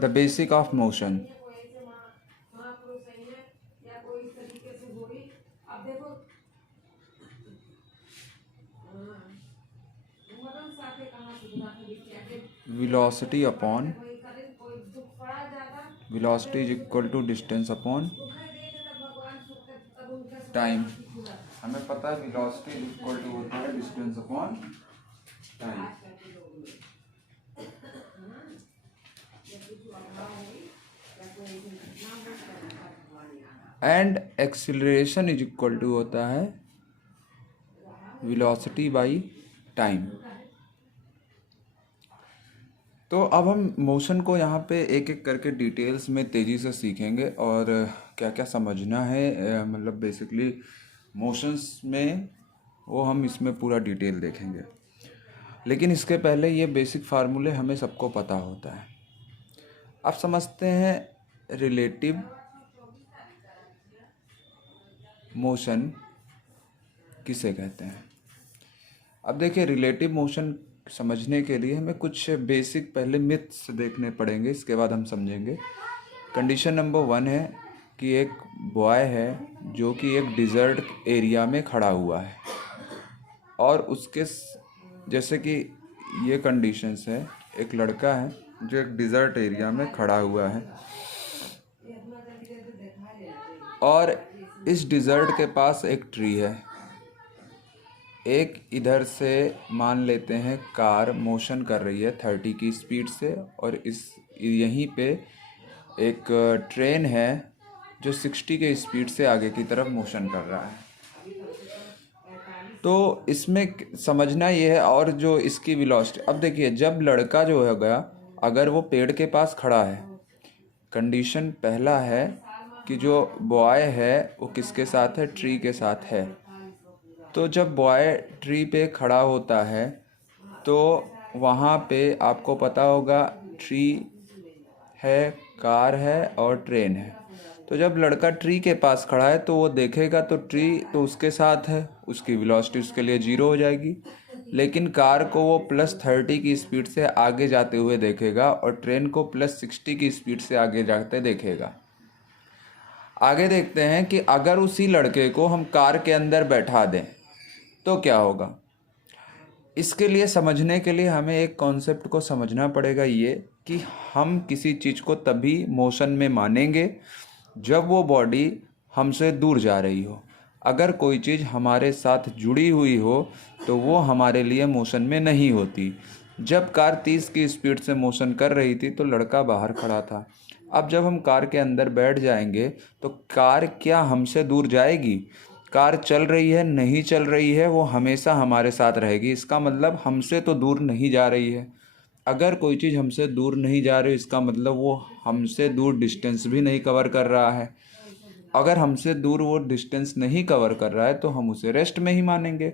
The basic of motion. velocity upon velocity is equal to distance upon time. हमें पता है velocity is equal to होता है distance upon time. And acceleration is equal to होता है velocity by time. तो अब हम मोशन को यहाँ पे एक एक करके डिटेल्स में तेज़ी से सीखेंगे और क्या क्या समझना है, मतलब बेसिकली मोशंस में वो हम इसमें पूरा डिटेल देखेंगे। लेकिन इसके पहले ये बेसिक फार्मूले हमें सबको पता होता है। अब समझते हैं रिलेटिव मोशन किसे कहते हैं। अब देखिए, रिलेटिव मोशन समझने के लिए हमें कुछ बेसिक पहले मिथ्स देखने पड़ेंगे, इसके बाद हम समझेंगे। कंडीशन नंबर 1 है कि एक बॉय है जो कि एक डिज़र्ट एरिया में खड़ा हुआ है और उसके जैसे कि ये कंडीशंस है, एक लड़का है जो एक डिज़र्ट एरिया में खड़ा हुआ है और इस डिज़र्ट के पास एक ट्री है। एक इधर से मान लेते हैं कार मोशन कर रही है 30 की स्पीड से और इस यहीं पे एक ट्रेन है जो 60 के स्पीड से आगे की तरफ मोशन कर रहा है। तो इसमें समझना ये है, और जो इसकी वेलोसिटी, अब देखिए जब लड़का जो है गया, अगर वो पेड़ के पास खड़ा है, कंडीशन पहला है कि जो बॉय है वो किसके साथ है, ट्री के साथ है। तो जब बॉय ट्री पे खड़ा होता है तो वहाँ पे आपको पता होगा ट्री है, कार है और ट्रेन है। तो जब लड़का ट्री के पास खड़ा है तो वो देखेगा तो ट्री तो उसके साथ है, उसकी वेलोसिटी उसके लिए 0 हो जाएगी। लेकिन कार को वो +30 की स्पीड से आगे जाते हुए देखेगा और ट्रेन को +60 की स्पीड से आगे जाते देखेगा। आगे देखते हैं कि अगर उसी लड़के को हम कार के अंदर बैठा दें तो क्या होगा। इसके लिए समझने के लिए हमें एक कॉन्सेप्ट को समझना पड़ेगा, ये कि हम किसी चीज़ को तभी मोशन में मानेंगे जब वो बॉडी हमसे दूर जा रही हो। अगर कोई चीज़ हमारे साथ जुड़ी हुई हो तो वो हमारे लिए मोशन में नहीं होती। जब कार 30 की स्पीड से मोशन कर रही थी तो लड़का बाहर खड़ा था। अब जब हम कार के अंदर बैठ जाएंगे तो कार क्या हमसे दूर जाएगी? कार चल रही है नहीं चल रही है, वो हमेशा हमारे साथ रहेगी। इसका मतलब हमसे तो दूर नहीं जा रही है। अगर कोई चीज़ हमसे दूर नहीं जा रही, इसका मतलब वो हमसे दूर डिस्टेंस भी नहीं कवर कर रहा है। अगर हमसे दूर वो डिस्टेंस नहीं कवर कर रहा है तो हम उसे रेस्ट में ही मानेंगे।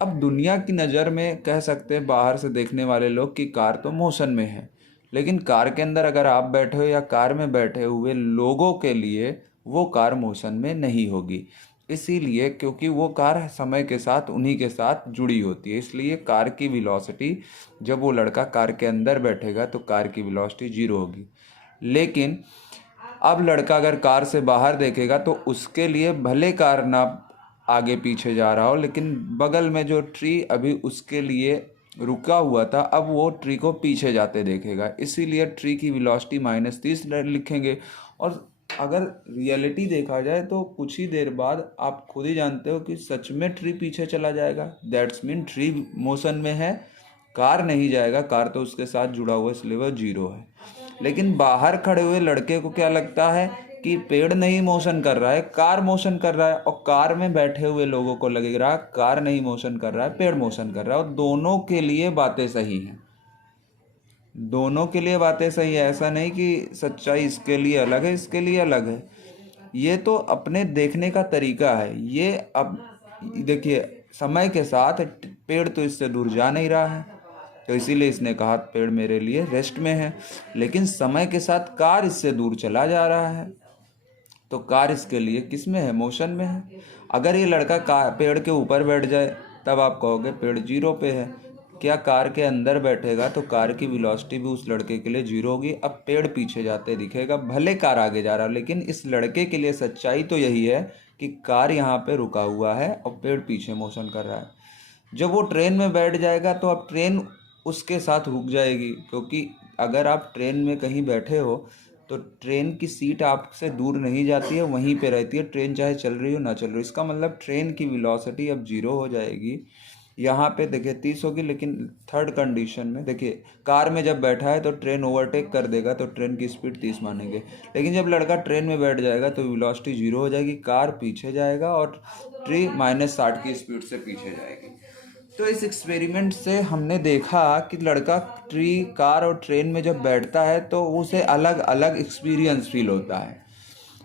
अब दुनिया की नज़र में कह सकते हैं बाहर से देखने वाले लोग कि कार तो मोशन में है, लेकिन कार के अंदर अगर आप बैठे हो या कार में बैठे हुए लोगों के लिए वो कार मोशन में नहीं होगी। इसीलिए क्योंकि वो कार समय के साथ उन्हीं के साथ जुड़ी होती है। इसलिए कार की वेलोसिटी, जब वो लड़का कार के अंदर बैठेगा तो कार की वेलोसिटी 0 होगी। लेकिन अब लड़का अगर कार से बाहर देखेगा तो उसके लिए भले कार ना आगे पीछे जा रहा हो, लेकिन बगल में जो ट्री अभी उसके लिए रुका हुआ था, अब वो ट्री को पीछे जाते देखेगा। इसीलिए ट्री की वेलोसिटी -30 लिखेंगे। और अगर रियलिटी देखा जाए तो कुछ ही देर बाद आप खुद ही जानते हो कि सच में ट्री पीछे चला जाएगा। दैट्स मीन ट्री मोशन में है, कार नहीं जाएगा, कार तो उसके साथ जुड़ा हुआ इसलिए वह 0 है। लेकिन बाहर खड़े हुए लड़के को क्या लगता है कि पेड़ नहीं मोशन कर रहा है, कार मोशन कर रहा है, और कार में बैठे हुए लोगों को लगेगा कार नहीं मोशन कर रहा है, पेड़ मोशन कर रहा है। और दोनों के लिए बातें सही हैं, दोनों के लिए बातें सही है। ऐसा नहीं कि सच्चाई इसके लिए अलग है इसके लिए अलग है। ये तो अपने देखने का तरीका है। ये अब देखिए, समय के साथ पेड़ तो इससे दूर जा नहीं रहा है, तो इसीलिए इसने कहा पेड़ मेरे लिए रेस्ट में है। लेकिन समय के साथ कार इससे दूर चला जा रहा है, तो कार इसके लिए किस में है, मोशन में है। अगर ये लड़का पेड़ के ऊपर बैठ जाए तब आप कहोगे पेड़ 0 पे है, क्या कार के अंदर बैठेगा तो कार की वेलोसिटी भी उस लड़के के लिए जीरो होगी। अब पेड़ पीछे जाते दिखेगा, भले कार आगे जा रहा है, लेकिन इस लड़के के लिए सच्चाई तो यही है कि कार यहाँ पे रुका हुआ है और पेड़ पीछे मोशन कर रहा है। जब वो ट्रेन में बैठ जाएगा तो अब ट्रेन उसके साथ रुक जाएगी, क्योंकि अगर आप ट्रेन में कहीं बैठे हो तो ट्रेन की सीट आपसे दूर नहीं जाती है, वहीं पे रहती है, ट्रेन चाहे चल रही हो ना चल रही हो। इसका मतलब ट्रेन की वेलोसिटी अब जीरो हो जाएगी। यहाँ पे देखिए 30 होगी, लेकिन थर्ड कंडीशन में देखिए कार में जब बैठा है तो ट्रेन ओवरटेक कर देगा तो ट्रेन की स्पीड 30 मानेंगे, लेकिन जब लड़का ट्रेन में बैठ जाएगा तो वेलोसिटी जीरो हो जाएगी, कार पीछे जाएगा और ट्री -60 की स्पीड से पीछे जाएगी। तो इस एक्सपेरिमेंट से हमने देखा कि लड़का ट्री, कार और ट्रेन में जब बैठता है तो उसे अलग अलग एक्सपीरियंस फील होता है।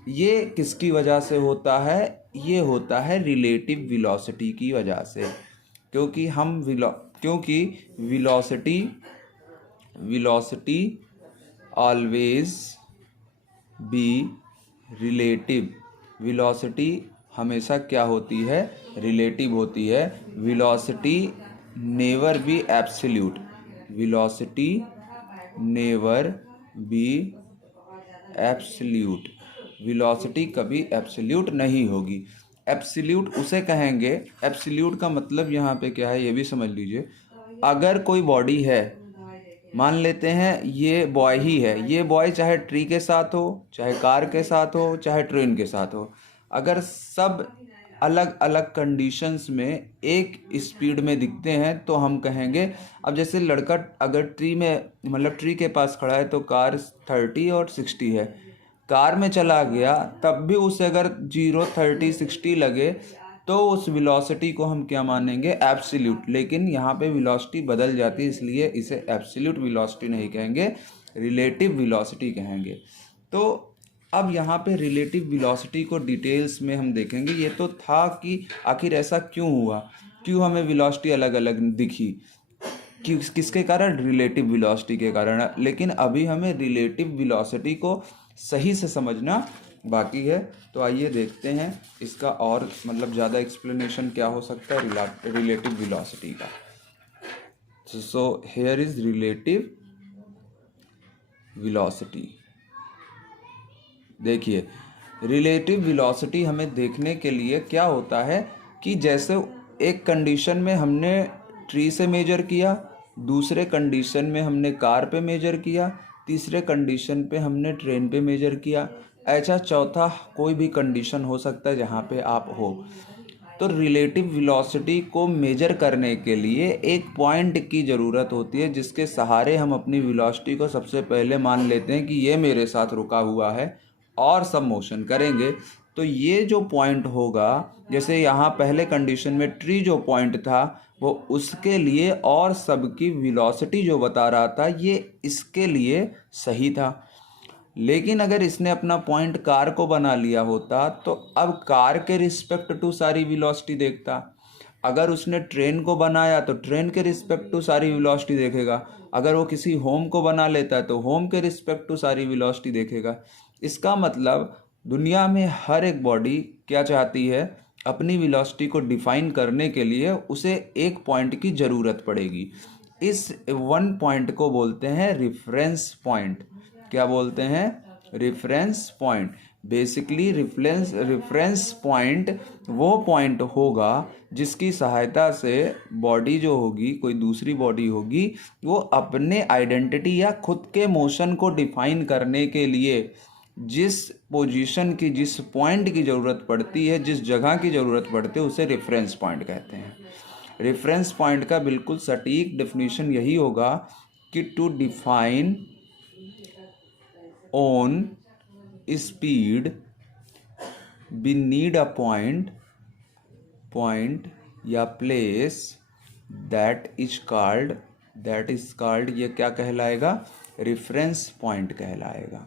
ये किसकी वजह से होता है? ये होता है रिलेटिव वेलोसिटी की वजह से, क्योंकि velocity always be relative. Velocity हमेशा क्या होती है? रिलेटिव होती है। Velocity never be absolute. Velocity never be absolute. Velocity कभी एब्सोल्यूट नहीं होगी। एब्सोल्यूट उसे कहेंगे, एब्सोल्यूट का मतलब यहाँ पे क्या है ये भी समझ लीजिए। अगर कोई बॉडी है, मान लेते हैं ये बॉय ही है, ये बॉय चाहे ट्री के साथ हो, चाहे कार के साथ हो, चाहे ट्रेन के साथ हो, अगर सब अलग अलग कंडीशंस में एक स्पीड में दिखते हैं तो हम कहेंगे। अब जैसे लड़का अगर ट्री में, मतलब ट्री के पास खड़ा है तो कार 30 और 60 है, कार में चला गया तब भी उसे अगर 0, 30, 60 लगे तो उस वेलोसिटी को हम क्या मानेंगे? एब्सोल्यूट। लेकिन यहाँ पे वेलोसिटी बदल जाती है, इसलिए इसे एब्सोल्यूट वेलोसिटी नहीं कहेंगे, रिलेटिव वेलोसिटी कहेंगे। तो अब यहाँ पे रिलेटिव वेलोसिटी को डिटेल्स में हम देखेंगे। ये तो था कि आखिर ऐसा क्यों हुआ, क्यों हमें वेलोसिटी अलग अलग दिखी, किसके कारण? रिलेटिव वेलोसिटी के कारण। लेकिन अभी हमें रिलेटिव वेलोसिटी को सही से समझना बाकी है। तो आइए देखते हैं इसका और मतलब ज़्यादा एक्सप्लेनेशन क्या हो सकता है रिलेटिव वेलोसिटी का। So here is relative velocity. देखिए रिलेटिव वेलोसिटी हमें देखने के लिए क्या होता है कि जैसे एक कंडीशन में हमने ट्री से मेजर किया, दूसरे कंडीशन में हमने कार पे मेजर किया, तीसरे कंडीशन पे हमने ट्रेन पे मेजर किया, ऐसा चौथा कोई भी कंडीशन हो सकता है जहाँ पे आप हो। तो रिलेटिव वेलोसिटी को मेजर करने के लिए एक पॉइंट की ज़रूरत होती है जिसके सहारे हम अपनी वेलोसिटी को सबसे पहले मान लेते हैं कि ये मेरे साथ रुका हुआ है और सब मोशन करेंगे। तो ये जो पॉइंट होगा, जैसे यहाँ पहले कंडीशन में ट्री जो पॉइंट था वो उसके लिए और सबकी वेलोसिटी जो बता रहा था ये इसके लिए सही था। लेकिन अगर इसने अपना पॉइंट कार को बना लिया होता तो अब कार के रिस्पेक्ट टू सारी वेलोसिटी देखता। अगर उसने ट्रेन को बनाया तो ट्रेन के रिस्पेक्ट टू सारी वेलोसिटी देखेगा। अगर वो किसी होम को बना लेता है तो होम के रिस्पेक्ट टू सारी वेलोसिटी देखेगा। इसका मतलब दुनिया में हर एक बॉडी क्या चाहती है? अपनी वेलोसिटी को डिफाइन करने के लिए उसे एक पॉइंट की ज़रूरत पड़ेगी। इस वन पॉइंट को बोलते हैं रिफरेंस पॉइंट। क्या बोलते हैं? Reference point. Basically reference point वो पॉइंट होगा जिसकी सहायता से बॉडी जो होगी, कोई दूसरी बॉडी होगी, वो अपने आइडेंटिटी या खुद के मोशन को डिफाइन करने के लिए जिस पोजीशन की, जिस पॉइंट की ज़रूरत पड़ती है, जिस जगह की ज़रूरत पड़ती है, उसे रेफरेंस पॉइंट कहते हैं। रेफरेंस पॉइंट का बिल्कुल सटीक डेफिनेशन यही होगा कि to define on speed we need a point या place that is called ये क्या कहलाएगा? रेफरेंस पॉइंट कहलाएगा।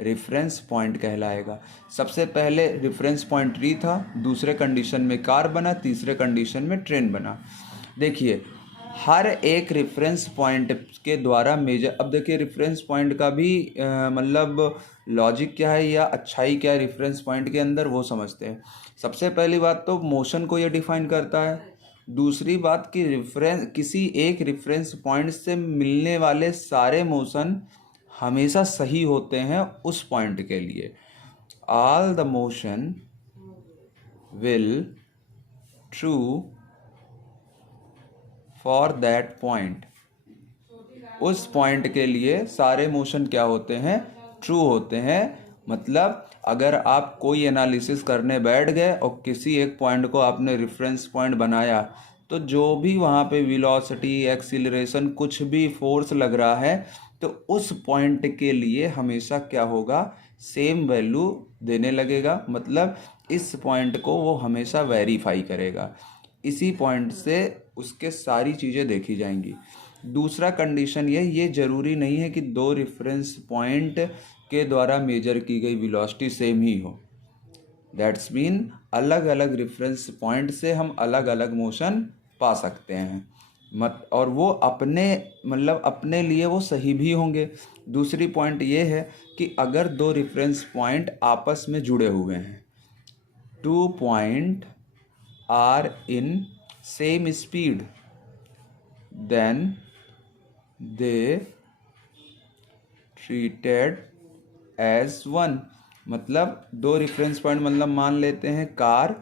रेफरेंस पॉइंट कहलाएगा। सबसे पहले रेफरेंस पॉइंट ट्री था, दूसरे कंडीशन में कार बना, तीसरे कंडीशन में ट्रेन बना। देखिए हर एक रेफरेंस पॉइंट के द्वारा मेजर, अब देखिए रेफरेंस पॉइंट का भी मतलब लॉजिक क्या है या अच्छाई क्या है रेफरेंस पॉइंट के अंदर, वो समझते हैं। सबसे पहली बात तो मोशन को ये डिफाइन करता है। दूसरी बात कि रेफरेंस किसी एक रेफरेंस पॉइंट से मिलने वाले सारे मोशन हमेशा सही होते हैं उस पॉइंट के लिए। All the motion will true for that point. उस पॉइंट के लिए सारे मोशन क्या होते हैं, ट्रू होते हैं। मतलब अगर आप कोई एनालिसिस करने बैठ गए और किसी एक पॉइंट को आपने रेफरेंस पॉइंट बनाया, तो जो भी वहाँ पे वेलोसिटी, एक्सीलरेशन, कुछ भी फोर्स लग रहा है, तो उस पॉइंट के लिए हमेशा क्या होगा, सेम वैल्यू देने लगेगा। मतलब इस पॉइंट को वो हमेशा वेरीफाई करेगा। इसी पॉइंट से उसके सारी चीज़ें देखी जाएंगी। दूसरा कंडीशन ये ज़रूरी नहीं है कि दो रेफरेंस पॉइंट के द्वारा मेजर की गई वेलोसिटी सेम ही हो। दैट्स मीन अलग अलग रेफरेंस पॉइंट से हम अलग अलग मोशन पा सकते हैं। और वो अपने लिए वो सही भी होंगे। दूसरी पॉइंट ये है कि अगर दो रेफरेंस पॉइंट आपस में जुड़े हुए हैं, 2 point are in same speed, then they treated as one. मतलब दो रेफरेंस पॉइंट, मतलब मान लेते हैं कार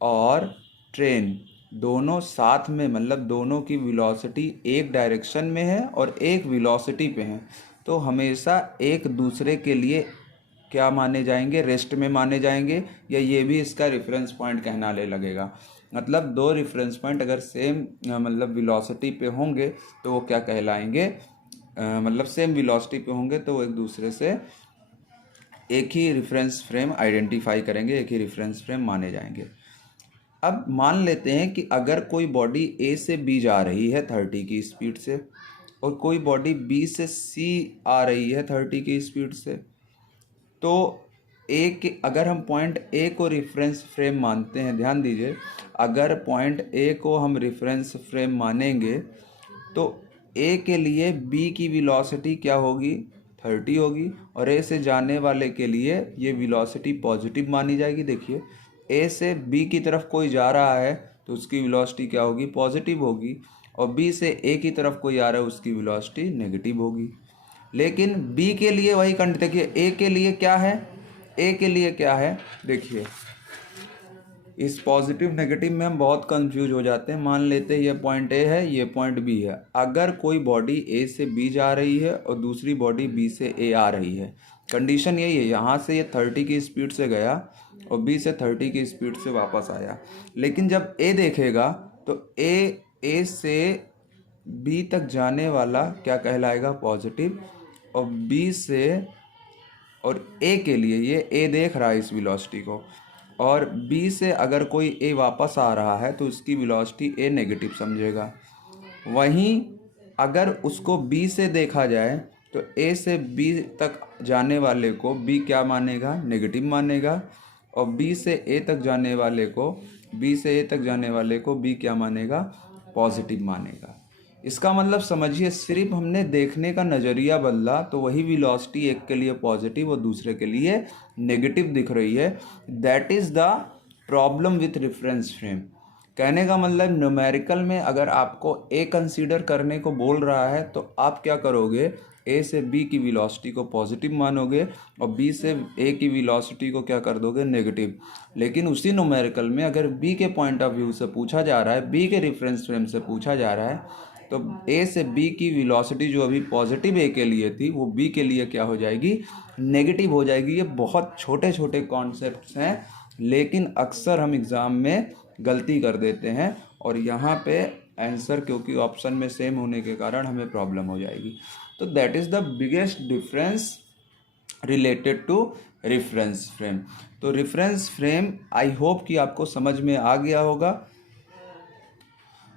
और ट्रेन दोनों साथ में, मतलब दोनों की वेलोसिटी एक डायरेक्शन में है और एक वेलोसिटी पे है, तो हमेशा एक दूसरे के लिए क्या माने जाएंगे, रेस्ट में माने जाएंगे, या ये भी इसका रेफरेंस पॉइंट कहलाने लगेगा। मतलब दो रेफरेंस पॉइंट अगर सेम मतलब वेलोसिटी पे होंगे तो वो क्या कहलाएंगे, मतलब सेम वेलोसिटी पे होंगे तो वो एक दूसरे से एक ही रेफरेंस फ्रेम आइडेंटिफाई करेंगे, एक ही रेफरेंस फ्रेम माने जाएंगे। अब मान लेते हैं कि अगर कोई बॉडी ए से बी जा रही है 30 की स्पीड से, और कोई बॉडी बी से सी आ रही है 30 की स्पीड से, तो अगर हम पॉइंट ए को रेफरेंस फ्रेम मानते हैं, ध्यान दीजिए, अगर पॉइंट ए को हम रेफरेंस फ्रेम मानेंगे तो ए के लिए बी की वेलोसिटी क्या होगी, 30 होगी, और ए से जाने वाले के लिए ये वेलोसिटी पॉजिटिव मानी जाएगी। देखिए ए से बी की तरफ कोई जा रहा है तो उसकी वेलोसिटी क्या होगी, पॉजिटिव होगी, और बी से ए की तरफ कोई आ रहा है उसकी वेलोसिटी नेगेटिव होगी। लेकिन बी के लिए वही देखिए, ए के लिए क्या है, ए के लिए क्या है, देखिए इस पॉजिटिव नेगेटिव में हम बहुत कंफ्यूज हो जाते हैं। मान लेते हैं ये पॉइंट ए है, ये पॉइंट बी है। अगर कोई बॉडी ए से बी जा रही है और दूसरी बॉडी बी से ए आ रही है, कंडीशन यही है, यहाँ से ये 30 की स्पीड से गया और बी से 30 की स्पीड से वापस आया। लेकिन जब ए देखेगा तो ए से बी तक जाने वाला क्या कहलाएगा, पॉजिटिव, और बी से, और ए के लिए ये ए देख रहा है इस वेलोसिटी को, और बी से अगर कोई ए वापस आ रहा है तो उसकी वेलोसिटी ए नेगेटिव समझेगा। वहीं अगर उसको बी से देखा जाए तो ए से बी तक जाने वाले को बी क्या मानेगा, नेगेटिव मानेगा, और बी से ए तक जाने वाले को बी क्या मानेगा, पॉजिटिव मानेगा। इसका मतलब समझिए, सिर्फ हमने देखने का नज़रिया बदला तो वही वेलोसिटी एक के लिए पॉजिटिव और दूसरे के लिए नेगेटिव दिख रही है। That is the problem with reference frame. कहने का मतलब न्यूमेरिकल में अगर आपको ए कंसीडर करने को बोल रहा है तो आप क्या करोगे, ए से बी की वेलोसिटी को पॉजिटिव मानोगे और बी से ए की वेलोसिटी को क्या कर दोगे, नेगेटिव। लेकिन उसी न्यूमेरिकल में अगर बी के पॉइंट ऑफ व्यू से पूछा जा रहा है, बी के रेफरेंस फ्रेम से पूछा जा रहा है, तो ए से बी की वेलोसिटी जो अभी पॉजिटिव ए के लिए थी वो बी के लिए क्या हो जाएगी, नेगेटिव हो जाएगी। ये बहुत छोटे छोटे कॉन्सेप्ट्स हैं, लेकिन अक्सर हम एग्ज़ाम में गलती कर देते हैं, और यहाँ पे आंसर क्योंकि ऑप्शन में सेम होने के कारण हमें प्रॉब्लम हो जाएगी। तो that is the biggest difference related to reference frame. तो रेफरेंस फ्रेम आई होप कि आपको समझ में आ गया होगा।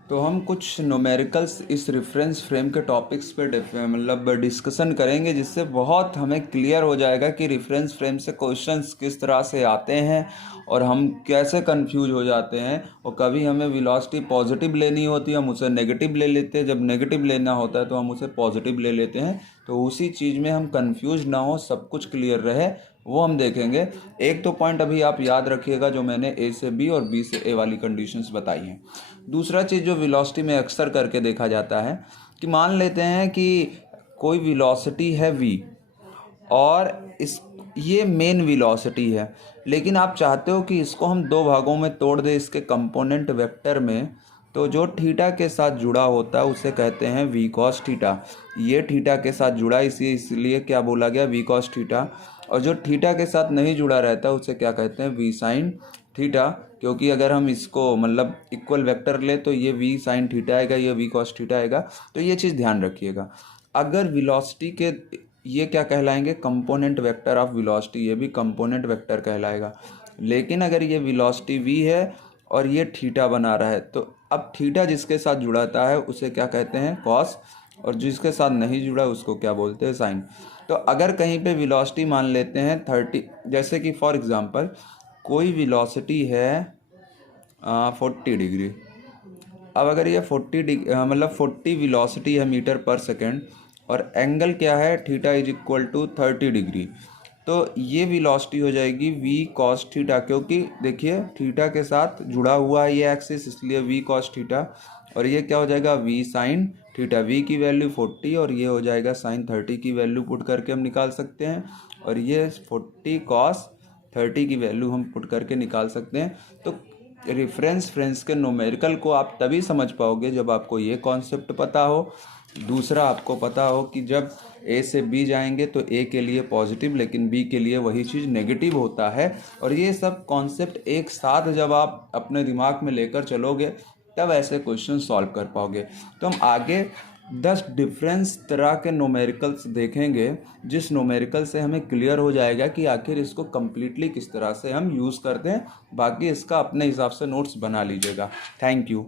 तो हम कुछ न्यूमेरिकल्स इस रेफरेंस फ्रेम के टॉपिक्स पे मतलब डिस्कशन करेंगे, जिससे बहुत हमें क्लियर हो जाएगा कि रेफरेंस फ्रेम से क्वेश्चंस किस तरह से आते हैं और हम कैसे कंफ्यूज हो जाते हैं। और कभी हमें वेलोसिटी पॉजिटिव लेनी होती है, हम उसे नेगेटिव ले लेते हैं, जब नेगेटिव लेना होता है तो हम उसे पॉजिटिव ले लेते हैं। तो उसी चीज़ में हम कंफ्यूज ना हो, सब कुछ क्लियर रहे, वो हम देखेंगे। एक तो पॉइंट अभी आप याद रखिएगा जो मैंने ए से बी और बी से ए वाली कंडीशंस बताई हैं। दूसरा चीज़ जो वेलोसिटी में अक्सर करके देखा जाता है कि मान लेते हैं कि कोई वेलोसिटी है v और इस ये मेन वेलोसिटी है, लेकिन आप चाहते हो कि इसको हम दो भागों में तोड़ दें इसके कंपोनेंट वेक्टर में, तो जो थीटा के साथ जुड़ा होता है उसे कहते हैं v cos थीटा। ये थीटा के साथ जुड़ा इसलिए क्या बोला गया v cos थीटा, और जो थीटा के साथ नहीं जुड़ा रहता उसे क्या कहते हैं v sin थीटा, क्योंकि अगर हम इसको मतलब इक्वल वेक्टर ले तो ये v sin थीटा आएगा, ये v cos थीटा आएगा। तो ये चीज़ ध्यान रखिएगा। अगर वेलोसिटी के ये क्या कहलाएंगे, कंपोनेंट वेक्टर ऑफ वेलोसिटी, ये भी कंपोनेंट वेक्टर कहलाएगा। लेकिन अगर ये वेलोसिटी v है और ये थीटा बना रहा है, तो अब थीटा जिसके साथ जुड़ाता है उसे क्या कहते हैं कॉस, और जिसके साथ नहीं जुड़ा उसको क्या बोलते हैं साइन। तो अगर कहीं पे वेलोसिटी मान लेते हैं 30, जैसे कि फॉर एग्जांपल कोई वेलोसिटी है 40 डिग्री। अब अगर ये 40 वेलोसिटी है मीटर पर सेकेंड और एंगल क्या है theta is equal to 30 degree, तो ये वेलोसिटी हो जाएगी v cos थीटा, क्योंकि देखिए थीटा के साथ जुड़ा हुआ है ये एक्सिस, इसलिए v cos थीटा, और ये क्या हो जाएगा v sin थीटा। v की वैल्यू 40 और ये हो जाएगा sin 30 की वैल्यू पुट करके हम निकाल सकते हैं, और ये 40 cos 30 की वैल्यू हम पुट करके निकाल सकते हैं। तो रेफरेंस फ्रेम्स के न्यूमेरिकल को आप तभी समझ पाओगे जब आपको ये कॉन्सेप्ट पता हो। दूसरा आपको पता हो कि जब ए से बी जाएंगे तो ए के लिए पॉजिटिव लेकिन बी के लिए वही चीज़ नेगेटिव होता है, और ये सब कॉन्सेप्ट एक साथ जब आप अपने दिमाग में लेकर चलोगे तब ऐसे क्वेश्चन सॉल्व कर पाओगे। तो हम आगे 10 डिफरेंस तरह के न्यूमेरिकल्स देखेंगे, जिस न्यूमेरिकल से हमें क्लियर हो जाएगा कि आखिर इसको कम्प्लीटली किस तरह से हम यूज़ करते हैं। बाकी इसका अपने हिसाब से नोट्स बना लीजिएगा। Thank you.